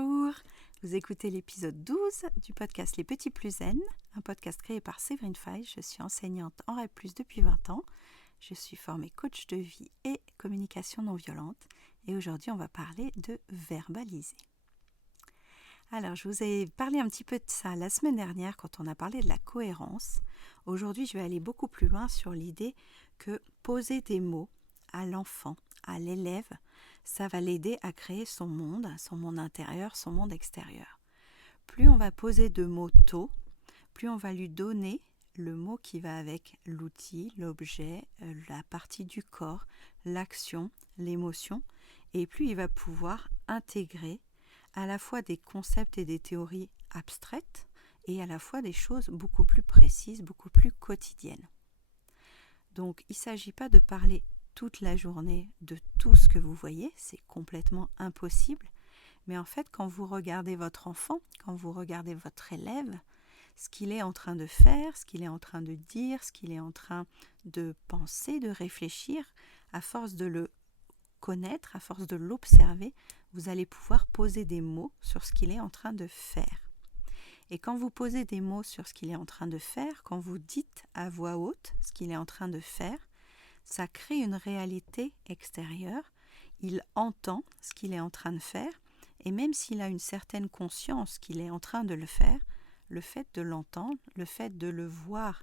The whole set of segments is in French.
Bonjour, vous écoutez l'épisode 12 du podcast Les Petits Plus Zen, un podcast créé par Séverine Faye. Je suis enseignante en REP+, depuis 20 ans. Je suis formée coach de vie et communication non violente. Et aujourd'hui, on va parler de verbaliser. Alors, je vous ai parlé un petit peu de ça la semaine dernière quand on a parlé de la cohérence. Aujourd'hui, je vais aller beaucoup plus loin sur l'idée que poser des mots à l'enfant, à l'élève, ça va l'aider à créer son monde intérieur, son monde extérieur. Plus on va poser de mots tôt, plus on va lui donner le mot qui va avec l'outil, l'objet, la partie du corps, l'action, l'émotion, et plus il va pouvoir intégrer à la fois des concepts et des théories abstraites et à la fois des choses beaucoup plus précises, beaucoup plus quotidiennes. Donc il ne s'agit pas de parler toute la journée de tout ce que vous voyez, c'est complètement impossible. Mais en fait, quand vous regardez votre enfant, quand vous regardez votre élève, ce qu'il est en train de faire, ce qu'il est en train de dire, ce qu'il est en train de penser, de réfléchir, à force de le connaître, à force de l'observer, vous allez pouvoir poser des mots sur ce qu'il est en train de faire. Et quand vous posez des mots sur ce qu'il est en train de faire, quand vous dites à voix haute ce qu'il est en train de faire, ça crée une réalité extérieure, il entend ce qu'il est en train de faire, et même s'il a une certaine conscience qu'il est en train de le faire, le fait de l'entendre, le fait de le voir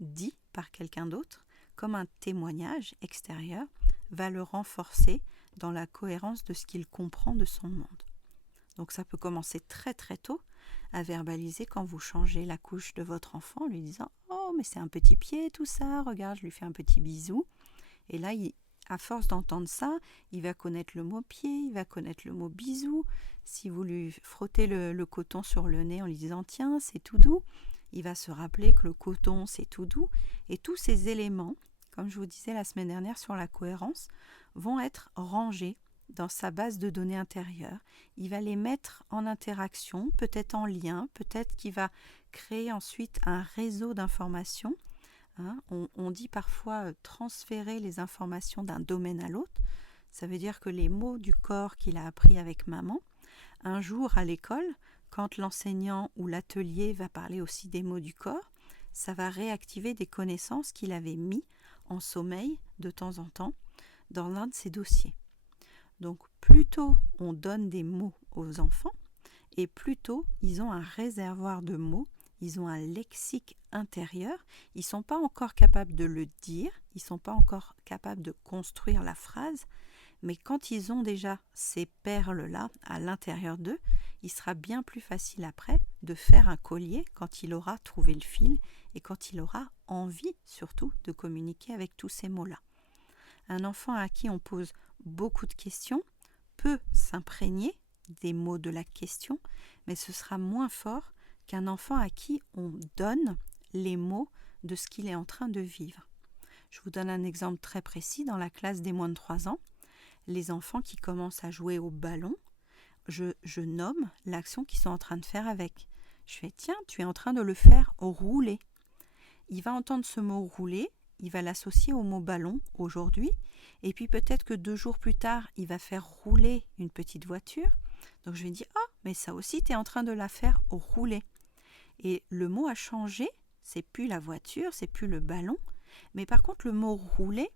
dit par quelqu'un d'autre, comme un témoignage extérieur, va le renforcer dans la cohérence de ce qu'il comprend de son monde. Donc ça peut commencer très très tôt à verbaliser quand vous changez la couche de votre enfant en lui disant « Oh, mais c'est un petit pied tout ça, regarde, je lui fais un petit bisou ». Et là, à force d'entendre ça, il va connaître le mot pied, il va connaître le mot bisou. Si vous lui frottez le coton sur le nez en lui disant « Tiens, c'est tout doux », il va se rappeler que le coton, c'est tout doux. Et tous ces éléments, comme je vous disais la semaine dernière sur la cohérence, vont être rangés dans sa base de données intérieure. Il va les mettre en interaction, peut-être en lien, peut-être qu'il va créer ensuite un réseau d'informations. On dit parfois transférer les informations d'un domaine à l'autre. Ça veut dire que les mots du corps qu'il a appris avec maman, un jour à l'école, quand l'enseignant ou l'atelier va parler aussi des mots du corps, ça va réactiver des connaissances qu'il avait mis en sommeil de temps en temps dans l'un de ses dossiers. Donc plus tôt on donne des mots aux enfants, et plus tôt ils ont un réservoir de mots, ils ont un lexique intérieur, ils ne sont pas encore capables de le dire, ils ne sont pas encore capables de construire la phrase, mais quand ils ont déjà ces perles-là à l'intérieur d'eux, il sera bien plus facile après de faire un collier quand il aura trouvé le fil et quand il aura envie surtout de communiquer avec tous ces mots-là. Un enfant à qui on pose beaucoup de questions peut s'imprégner des mots de la question, mais ce sera moins fort qu'un enfant à qui on donne les mots de ce qu'il est en train de vivre. Je vous donne un exemple très précis. Dans la classe des moins de 3 ans, les enfants qui commencent à jouer au ballon, je nomme l'action qu'ils sont en train de faire avec. Je fais « Tiens, tu es en train de le faire rouler ». Il va entendre ce mot « rouler », il va l'associer au mot « ballon » aujourd'hui, et puis peut-être que 2 jours plus tard, il va faire rouler une petite voiture. Donc je vais dire « Ah, mais ça aussi, tu es en train de la faire rouler ». Et le mot a changé, c'est plus la voiture, c'est plus le ballon, mais par contre le mot rouler,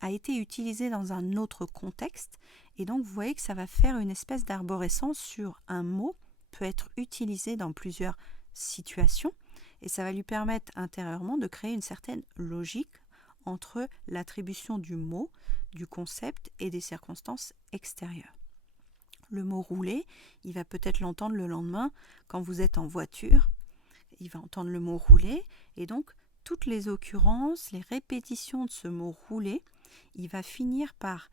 a été utilisé dans un autre contexte, et donc vous voyez que ça va faire une espèce d'arborescence sur un mot, peut être utilisé dans plusieurs situations, et ça va lui permettre intérieurement de créer une certaine logique entre l'attribution du mot, du concept et des circonstances extérieures. Le mot rouler, il va peut-être l'entendre le lendemain quand vous êtes en voiture. Il va entendre le mot rouler et donc toutes les occurrences, les répétitions de ce mot rouler, il va finir par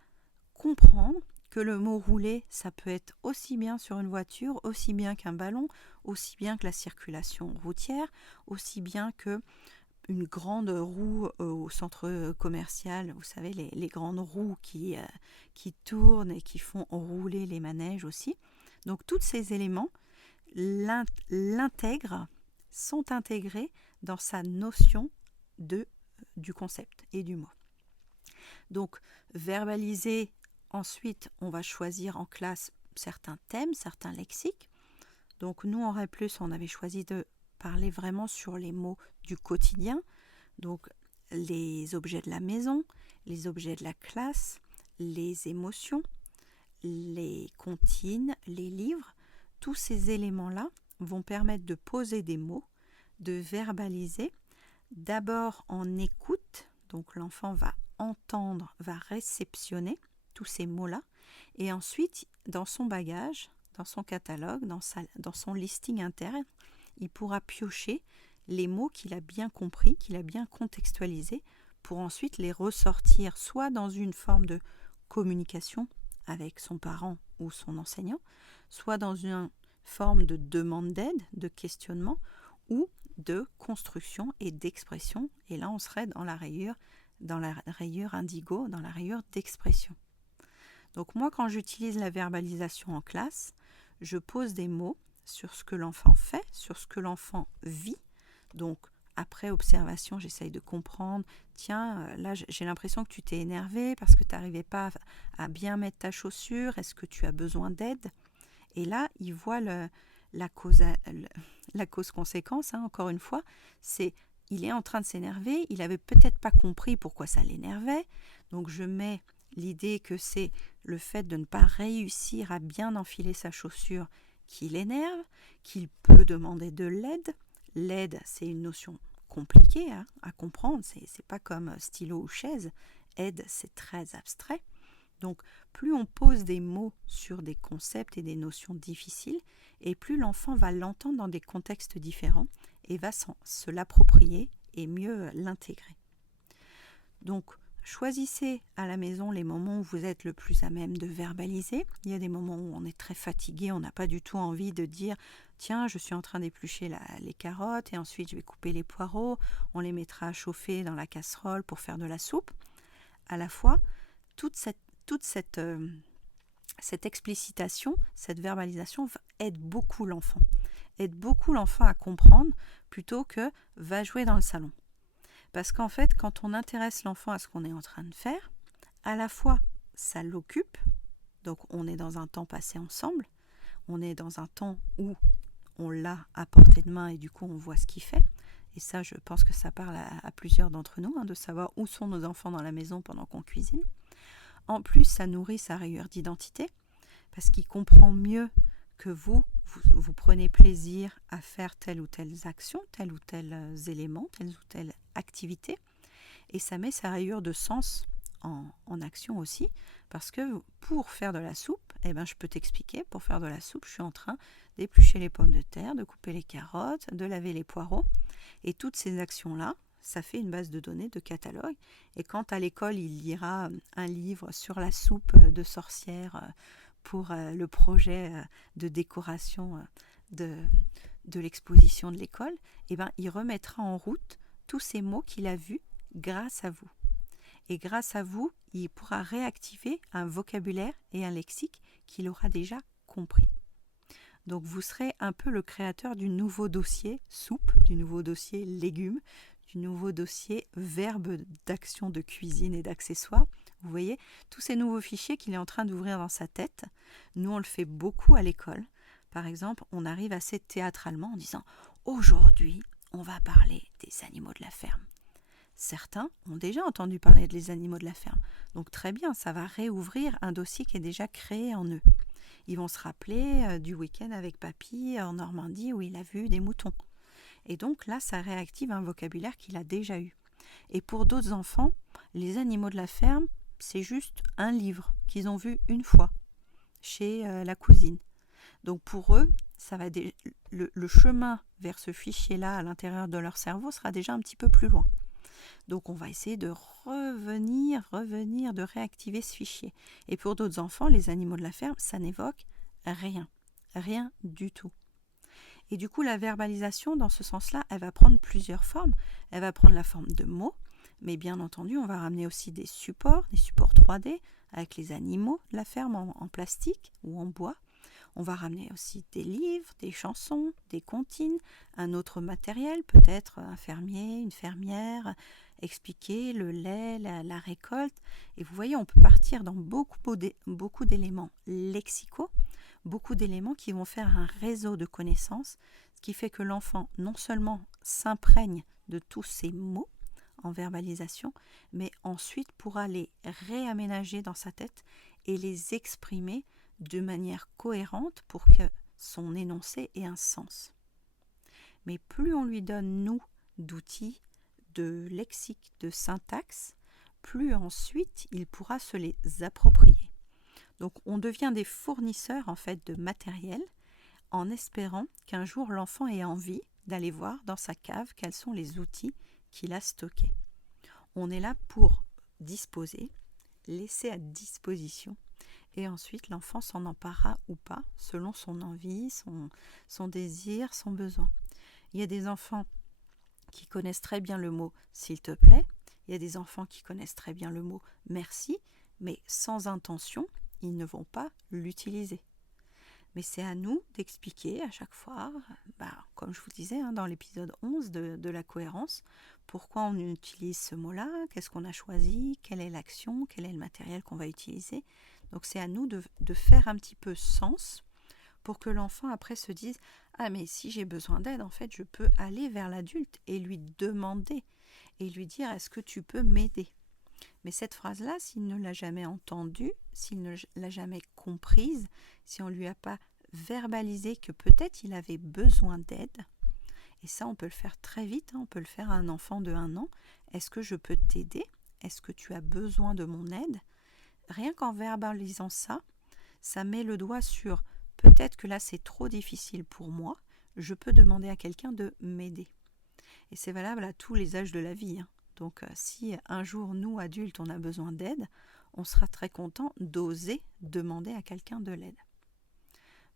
comprendre que le mot rouler, ça peut être aussi bien sur une voiture, aussi bien qu'un ballon, aussi bien que la circulation routière, aussi bien que une grande roue au centre commercial, vous savez, les grandes roues qui tournent et qui font rouler les manèges aussi. Donc tous ces éléments sont intégrés dans sa notion du concept et du mot. Donc verbaliser, ensuite on va choisir en classe certains thèmes, certains lexiques. Donc nous, en REP+, on avait choisi de parler vraiment sur les mots du quotidien, donc les objets de la maison, les objets de la classe, les émotions, les comptines, les livres. Tous ces éléments-là vont permettre de poser des mots, de verbaliser, d'abord en écoute, donc l'enfant va entendre, va réceptionner tous ces mots-là, et ensuite, dans son bagage, dans son catalogue, dans son listing interne, il pourra piocher les mots qu'il a bien compris, qu'il a bien contextualisés, pour ensuite les ressortir soit dans une forme de communication avec son parent ou son enseignant, soit dans une forme de demande d'aide, de questionnement, ou de construction et d'expression. Et là, on serait dans la rayure indigo, dans la rayure d'expression. Donc moi, quand j'utilise la verbalisation en classe, je pose des mots sur ce que l'enfant fait, sur ce que l'enfant vit. Donc, après observation, j'essaye de comprendre. Tiens, là, j'ai l'impression que tu t'es énervé parce que tu n'arrivais pas à bien mettre ta chaussure. Est-ce que tu as besoin d'aide? Et là, il voit la cause-conséquence, encore une fois. C'est, il est en train de s'énerver. Il n'avait peut-être pas compris pourquoi ça l'énervait. Donc, je mets l'idée que c'est le fait de ne pas réussir à bien enfiler sa chaussure qui l'énerve, qu'il peut demander de l'aide. L'aide, c'est une notion compliquée à comprendre, c'est pas comme stylo ou chaise. Aide, c'est très abstrait. Donc, plus on pose des mots sur des concepts et des notions difficiles, et plus l'enfant va l'entendre dans des contextes différents et va se l'approprier et mieux l'intégrer. Donc, choisissez à la maison les moments où vous êtes le plus à même de verbaliser. Il y a des moments où on est très fatigué, on n'a pas du tout envie de dire « Tiens, je suis en train d'éplucher les carottes et ensuite je vais couper les poireaux, on les mettra à chauffer dans la casserole pour faire de la soupe. » À la fois, toute cette explicitation, cette verbalisation aide beaucoup l'enfant. Aide beaucoup l'enfant à comprendre plutôt que « va jouer dans le salon ». Parce qu'en fait, quand on intéresse l'enfant à ce qu'on est en train de faire, à la fois, ça l'occupe, donc on est dans un temps passé ensemble, on est dans un temps où on l'a à portée de main et du coup on voit ce qu'il fait. Et ça, je pense que ça parle à plusieurs d'entre nous, de savoir où sont nos enfants dans la maison pendant qu'on cuisine. En plus, ça nourrit sa rayure d'identité, parce qu'il comprend mieux que vous prenez plaisir à faire telle ou telle action, tel ou tel élément, telle ou telle activité, et ça met sa rayure de sens en action aussi, parce que pour faire de la soupe, je peux t'expliquer, pour faire de la soupe, je suis en train d'éplucher les pommes de terre, de couper les carottes, de laver les poireaux, et toutes ces actions-là, ça fait une base de données de catalogue, et quand à l'école, il lira un livre sur la soupe de sorcière pour le projet de décoration de l'exposition de l'école, il remettra en route tous ces mots qu'il a vus grâce à vous. Et grâce à vous, il pourra réactiver un vocabulaire et un lexique qu'il aura déjà compris. Donc vous serez un peu le créateur du nouveau dossier soupe, du nouveau dossier légumes, du nouveau dossier verbe d'action de cuisine et d'accessoires. Vous voyez, tous ces nouveaux fichiers qu'il est en train d'ouvrir dans sa tête, nous on le fait beaucoup à l'école. Par exemple, on arrive assez théâtralement en disant « Aujourd'hui, on va parler des animaux de la ferme ». Certains ont déjà entendu parler des animaux de la ferme. Donc très bien, ça va réouvrir un dossier qui est déjà créé en eux. Ils vont se rappeler du week-end avec papy en Normandie où il a vu des moutons. Et donc là, ça réactive un vocabulaire qu'il a déjà eu. Et pour d'autres enfants, les animaux de la ferme, c'est juste un livre qu'ils ont vu une fois chez la cousine. Donc pour eux, ça va le chemin vers ce fichier-là à l'intérieur de leur cerveau sera déjà un petit peu plus loin. Donc on va essayer de revenir, de réactiver ce fichier. Et pour d'autres enfants, les animaux de la ferme, ça n'évoque rien du tout. Et du coup, la verbalisation, dans ce sens-là, elle va prendre plusieurs formes. Elle va prendre la forme de mots, mais bien entendu, on va ramener aussi des supports 3D, avec les animaux de la ferme en plastique ou en bois. On va ramener aussi des livres, des chansons, des comptines, un autre matériel, peut-être un fermier, une fermière, expliquer le lait, la récolte. Et vous voyez, on peut partir dans beaucoup d'éléments lexicaux beaucoup d'éléments qui vont faire un réseau de connaissances, ce qui fait que l'enfant non seulement s'imprègne de tous ces mots en verbalisation, mais ensuite pourra les réaménager dans sa tête et les exprimer de manière cohérente pour que son énoncé ait un sens. Mais plus on lui donne, nous, d'outils, de lexique, de syntaxe, plus ensuite il pourra se les approprier. Donc on devient des fournisseurs en fait de matériel en espérant qu'un jour l'enfant ait envie d'aller voir dans sa cave quels sont les outils qu'il a stockés. On est là pour disposer, laisser à disposition, et ensuite l'enfant s'en emparera ou pas selon son envie, son désir, son besoin. Il y a des enfants qui connaissent très bien le mot « s'il te plaît », il y a des enfants qui connaissent très bien le mot « merci », mais sans intention, ils ne vont pas l'utiliser. Mais c'est à nous d'expliquer à chaque fois, comme je vous disais dans l'épisode 11 de la cohérence, pourquoi on utilise ce mot-là, qu'est-ce qu'on a choisi, quelle est l'action, quel est le matériel qu'on va utiliser. Donc c'est à nous de faire un petit peu sens pour que l'enfant après se dise « Ah mais si j'ai besoin d'aide, en fait je peux aller vers l'adulte et lui demander et lui dire « Est-ce que tu peux m'aider ?» Mais cette phrase-là, s'il ne l'a jamais entendue, s'il ne l'a jamais comprise, si on ne lui a pas verbalisé que peut-être il avait besoin d'aide, et ça on peut le faire très vite, on peut le faire à un enfant de 1 an, est-ce que je peux t'aider? Est-ce que tu as besoin de mon aide? Rien qu'en verbalisant ça, ça met le doigt sur peut-être que là c'est trop difficile pour moi, je peux demander à quelqu'un de m'aider. Et c'est valable à tous les âges de la vie. Donc si un jour, nous, adultes, on a besoin d'aide, on sera très content d'oser demander à quelqu'un de l'aide.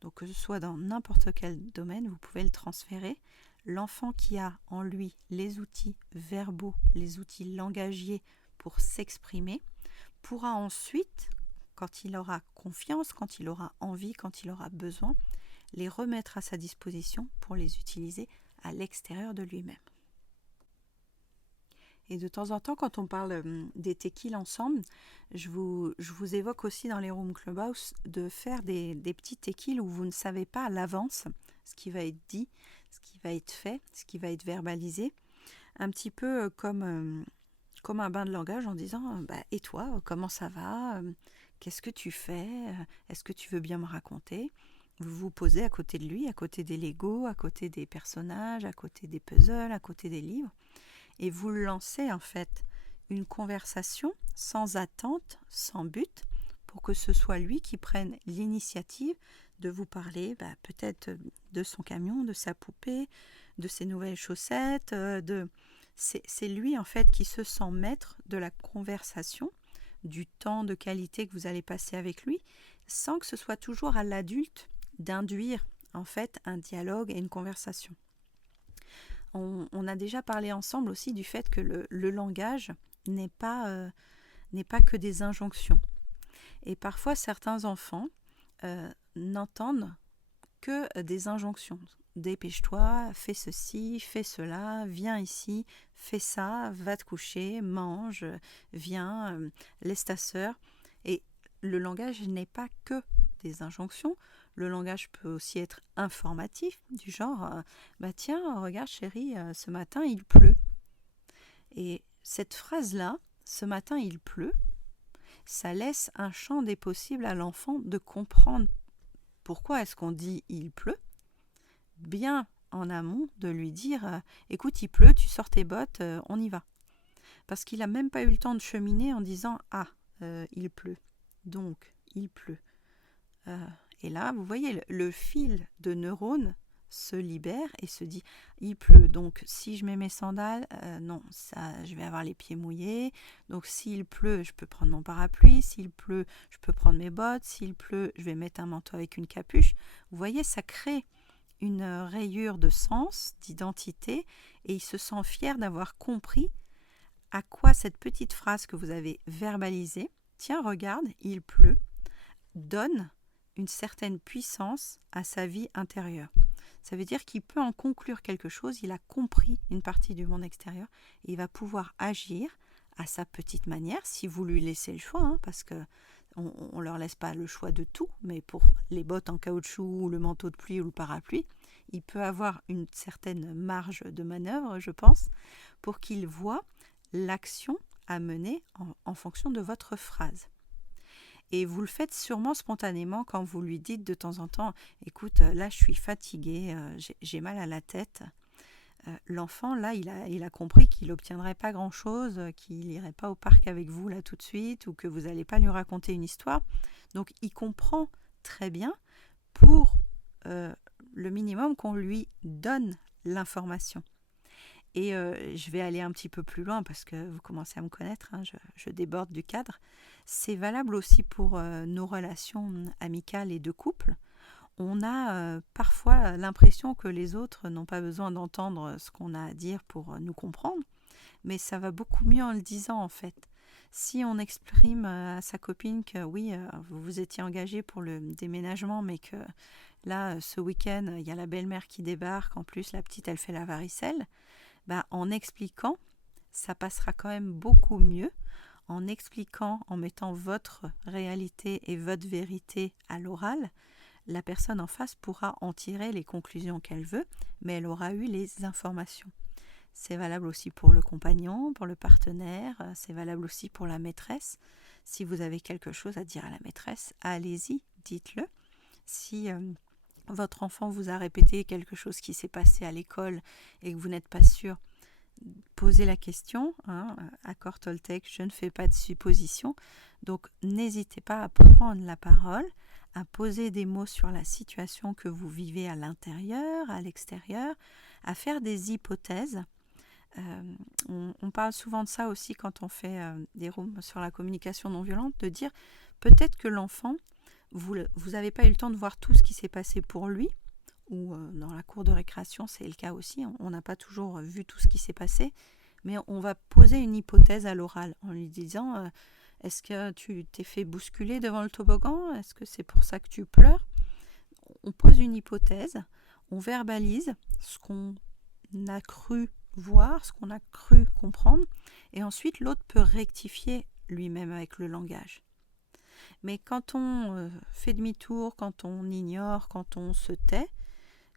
Donc que ce soit dans n'importe quel domaine, vous pouvez le transférer. L'enfant qui a en lui les outils verbaux, les outils langagiers pour s'exprimer, pourra ensuite, quand il aura confiance, quand il aura envie, quand il aura besoin, les remettre à sa disposition pour les utiliser à l'extérieur de lui-même. Et de temps en temps, quand on parle des tequiles ensemble, je vous évoque aussi dans les Room Clubhouse de faire des petits tequiles où vous ne savez pas à l'avance ce qui va être dit, ce qui va être fait, ce qui va être verbalisé. Un petit peu comme un bain de langage en disant « Et toi, comment ça va ? Qu'est-ce que tu fais ? Est-ce que tu veux bien me raconter ?» Vous vous posez à côté de lui, à côté des Legos, à côté des personnages, à côté des puzzles, à côté des livres. Et vous lancez en fait une conversation sans attente, sans but, pour que ce soit lui qui prenne l'initiative de vous parler peut-être de son camion, de sa poupée, de ses nouvelles chaussettes. C'est lui en fait qui se sent maître de la conversation, du temps de qualité que vous allez passer avec lui, sans que ce soit toujours à l'adulte d'induire en fait un dialogue et une conversation. On a déjà parlé ensemble aussi du fait que le langage n'est pas que des injonctions. Et parfois, certains enfants n'entendent que des injonctions. Dépêche-toi, fais ceci, fais cela, viens ici, fais ça, va te coucher, mange, viens, laisse ta sœur. Et le langage n'est pas que des injonctions. Le langage peut aussi être informatif, du genre tiens, regarde chérie, ce matin il pleut. Et cette phrase-là, ce matin il pleut, ça laisse un champ des possibles à l'enfant de comprendre pourquoi est-ce qu'on dit il pleut, bien en amont de lui dire écoute, il pleut, tu sors tes bottes, on y va. Parce qu'il n'a même pas eu le temps de cheminer en disant il pleut, donc il pleut. Et là, vous voyez, le fil de neurones se libère et se dit il pleut, donc si je mets mes sandales, non, ça, je vais avoir les pieds mouillés. Donc s'il pleut, je peux prendre mon parapluie. S'il pleut, je peux prendre mes bottes. S'il pleut, je vais mettre un manteau avec une capuche. Vous voyez, ça crée une rayure de sens, d'identité, et il se sent fier d'avoir compris à quoi cette petite phrase que vous avez verbalisée, tiens, regarde, il pleut, donne une certaine puissance à sa vie intérieure. Ça veut dire qu'il peut en conclure quelque chose, il a compris une partie du monde extérieur et il va pouvoir agir à sa petite manière, si vous lui laissez le choix, parce que on leur laisse pas le choix de tout, mais pour les bottes en caoutchouc ou le manteau de pluie ou le parapluie, il peut avoir une certaine marge de manœuvre, je pense, pour qu'ils voient l'action à mener en fonction de votre phrase. Et vous le faites sûrement spontanément quand vous lui dites de temps en temps « Écoute, là je suis fatiguée, j'ai mal à la tête ». L'enfant, là, il a compris qu'il n'obtiendrait pas grand-chose, qu'il n'irait pas au parc avec vous là tout de suite ou que vous n'allez pas lui raconter une histoire. Donc, il comprend très bien pour le minimum qu'on lui donne l'information. Et je vais aller un petit peu plus loin parce que vous commencez à me connaître, hein, je déborde du cadre. C'est valable aussi pour nos relations amicales et de couple. On a parfois l'impression que les autres n'ont pas besoin d'entendre ce qu'on a à dire pour nous comprendre, mais ça va beaucoup mieux en le disant en fait. Si on exprime à sa copine que oui, vous vous étiez engagé pour le déménagement, mais que là, ce week-end, il y a la belle-mère qui débarque, en plus la petite, elle fait la varicelle, en expliquant, ça passera quand même beaucoup mieux. En expliquant, en mettant votre réalité et votre vérité à l'oral, la personne en face pourra en tirer les conclusions qu'elle veut, mais elle aura eu les informations. C'est valable aussi pour le compagnon, pour le partenaire, c'est valable aussi pour la maîtresse. Si vous avez quelque chose à dire à la maîtresse, allez-y, dites-le. Si votre enfant vous a répété quelque chose qui s'est passé à l'école et que vous n'êtes pas sûr, posez la question, accord Toltec, je ne fais pas de supposition. Donc n'hésitez pas à prendre la parole, à poser des mots sur la situation que vous vivez à l'intérieur, à l'extérieur, à faire des hypothèses. On parle souvent de ça aussi quand on fait des rooms sur la communication non violente, de dire peut-être que l'enfant, vous n'avez pas eu le temps de voir tout ce qui s'est passé pour lui, ou dans la cour de récréation, c'est le cas aussi, on n'a pas toujours vu tout ce qui s'est passé, mais on va poser une hypothèse à l'oral en lui disant est-ce que tu t'es fait bousculer devant le toboggan? Est-ce que c'est pour ça que tu pleures? On pose une hypothèse, on verbalise ce qu'on a cru voir, ce qu'on a cru comprendre, et ensuite l'autre peut rectifier lui-même avec le langage. Mais quand on fait demi-tour, quand on ignore, quand on se tait,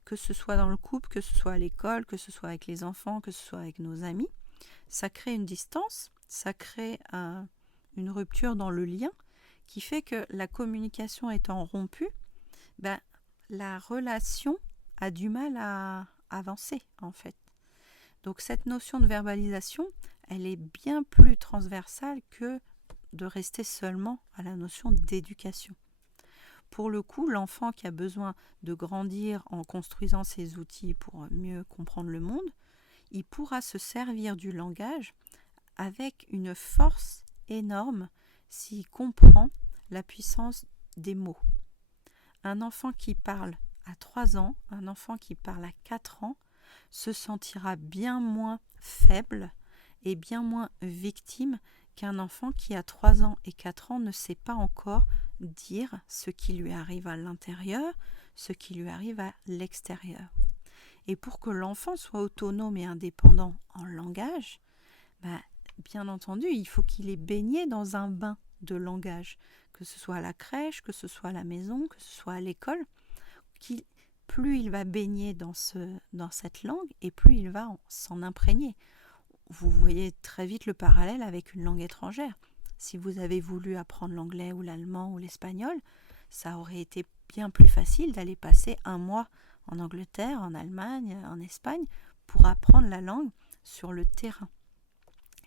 que ce soit dans le couple, que ce soit à l'école, que ce soit avec les enfants, que ce soit avec nos amis, ça crée une distance, ça crée une rupture dans le lien qui fait que la communication étant rompue, la relation a du mal à avancer en fait. Donc cette notion de verbalisation, elle est bien plus transversale que de rester seulement à la notion d'éducation. Pour le coup, l'enfant qui a besoin de grandir en construisant ses outils pour mieux comprendre le monde, il pourra se servir du langage avec une force énorme s'il comprend la puissance des mots. Un enfant qui parle à 3 ans, un enfant qui parle à 4 ans, se sentira bien moins faible et bien moins victime qu'un enfant qui a 3 ans et 4 ans ne sait pas encore dire ce qui lui arrive à l'intérieur, ce qui lui arrive à l'extérieur. Et pour que l'enfant soit autonome et indépendant en langage, bien entendu, il faut qu'il ait baigné dans un bain de langage, que ce soit à la crèche, que ce soit à la maison, que ce soit à l'école. Plus il va baigner dans cette langue et plus il va s'en imprégner. Vous voyez très vite le parallèle avec une langue étrangère. Si vous avez voulu apprendre l'anglais ou l'allemand ou l'espagnol, ça aurait été bien plus facile d'aller passer 1 mois en Angleterre, en Allemagne, en Espagne, pour apprendre la langue sur le terrain.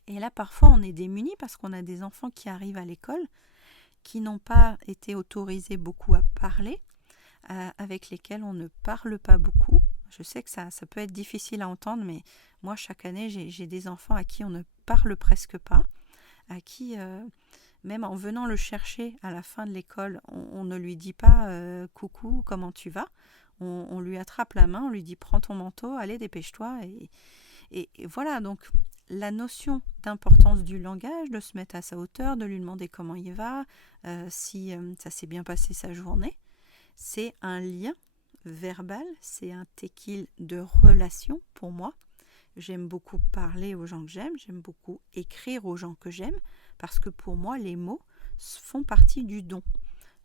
Et là, parfois, on est démunis parce qu'on a des enfants qui arrivent à l'école, qui n'ont pas été autorisés beaucoup à parler, avec lesquels on ne parle pas beaucoup. Je sais que ça peut être difficile à entendre, mais moi, chaque année, j'ai des enfants à qui on ne parle presque pas, à qui, même en venant le chercher à la fin de l'école, on ne lui dit pas « coucou, comment tu vas ?» On lui attrape la main, on lui dit « prends ton manteau, allez, dépêche-toi ». Et voilà, donc la notion d'importance du langage, de se mettre à sa hauteur, de lui demander comment il va, si ça s'est bien passé sa journée, c'est un lien verbal, c'est un téquil de relation pour moi. J'aime beaucoup parler aux gens que j'aime beaucoup écrire aux gens que j'aime, parce que pour moi, les mots font partie du don.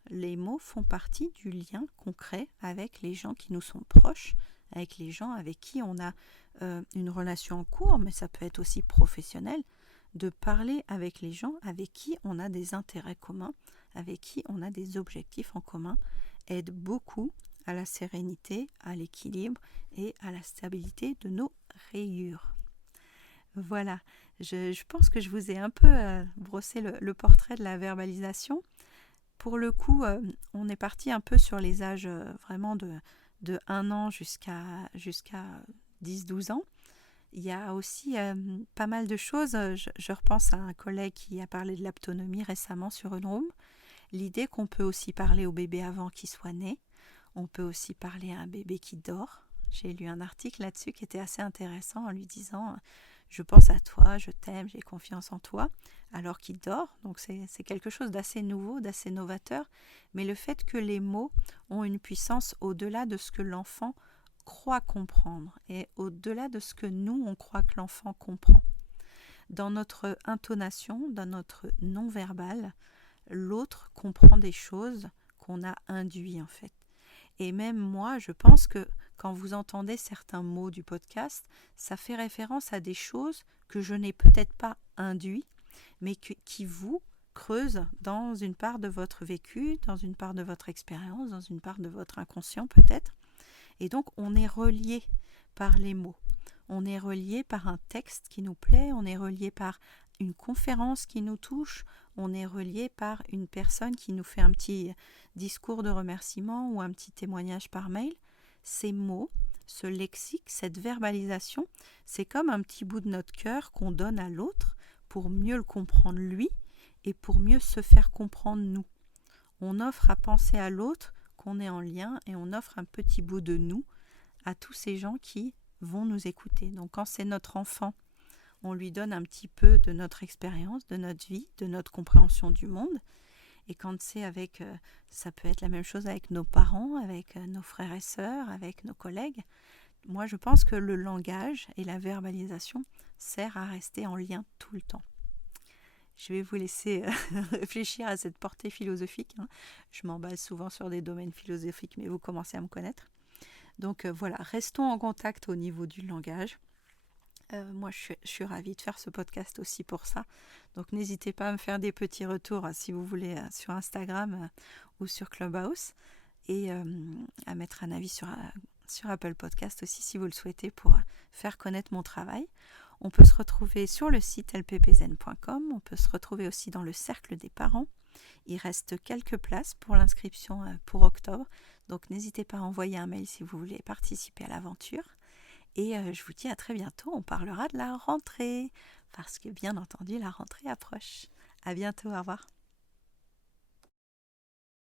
Les mots font partie du lien qu'on crée avec les gens qui nous sont proches, avec les gens avec qui on a une relation en cours, mais ça peut être aussi professionnel, de parler avec les gens avec qui on a des intérêts communs, avec qui on a des objectifs en commun, aide beaucoup à la sérénité, à l'équilibre et à la stabilité de nos rayures. Voilà, je pense que je vous ai un peu brossé le portrait de la verbalisation. Pour le coup, on est parti un peu sur les âges vraiment de 1 an jusqu'à 10-12 ans. Il y a aussi pas mal de choses. Je repense à un collègue qui a parlé de l'autonomie récemment sur une room. L'idée qu'on peut aussi parler au bébé avant qu'il soit né. On peut aussi parler à un bébé qui dort. J'ai lu un article là-dessus qui était assez intéressant en lui disant « Je pense à toi, je t'aime, j'ai confiance en toi » alors qu'il dort. Donc c'est quelque chose d'assez nouveau, d'assez novateur. Mais le fait que les mots ont une puissance au-delà de ce que l'enfant croit comprendre et au-delà de ce que nous, on croit que l'enfant comprend. Dans notre intonation, dans notre non-verbal, l'autre comprend des choses qu'on a induit en fait. Et même moi, je pense que quand vous entendez certains mots du podcast, ça fait référence à des choses que je n'ai peut-être pas induit, mais qui vous creusent dans une part de votre vécu, dans une part de votre expérience, dans une part de votre inconscient peut-être. Et donc, on est relié par les mots. On est relié par un texte qui nous plaît, on est relié par une conférence qui nous touche, on est relié par une personne qui nous fait un petit discours de remerciement ou un petit témoignage par mail. Ces mots, ce lexique, cette verbalisation, c'est comme un petit bout de notre cœur qu'on donne à l'autre pour mieux le comprendre lui et pour mieux se faire comprendre nous. On offre à penser à l'autre qu'on est en lien et on offre un petit bout de nous à tous ces gens qui vont nous écouter. Donc quand c'est notre enfant, on lui donne un petit peu de notre expérience, de notre vie, de notre compréhension du monde. Et quand c'est avec, ça peut être la même chose avec nos parents, avec nos frères et sœurs, avec nos collègues. Moi, je pense que le langage et la verbalisation sert à rester en lien tout le temps. Je vais vous laisser réfléchir à cette portée philosophique. Je m'emballe souvent sur des domaines philosophiques, mais vous commencez à me connaître. Donc voilà, restons en contact au niveau du langage. Moi, je suis ravie de faire ce podcast aussi pour ça. Donc n'hésitez pas à me faire des petits retours si vous voulez sur Instagram ou sur Clubhouse et à mettre un avis sur Apple Podcast aussi si vous le souhaitez pour faire connaître mon travail. On peut se retrouver sur le site lppzen.com, on peut se retrouver aussi dans le cercle des parents. Il reste quelques places pour l'inscription pour octobre, donc n'hésitez pas à envoyer un mail si vous voulez participer à l'aventure. Et je vous dis à très bientôt, on parlera de la rentrée, parce que bien entendu la rentrée approche. À bientôt, au revoir.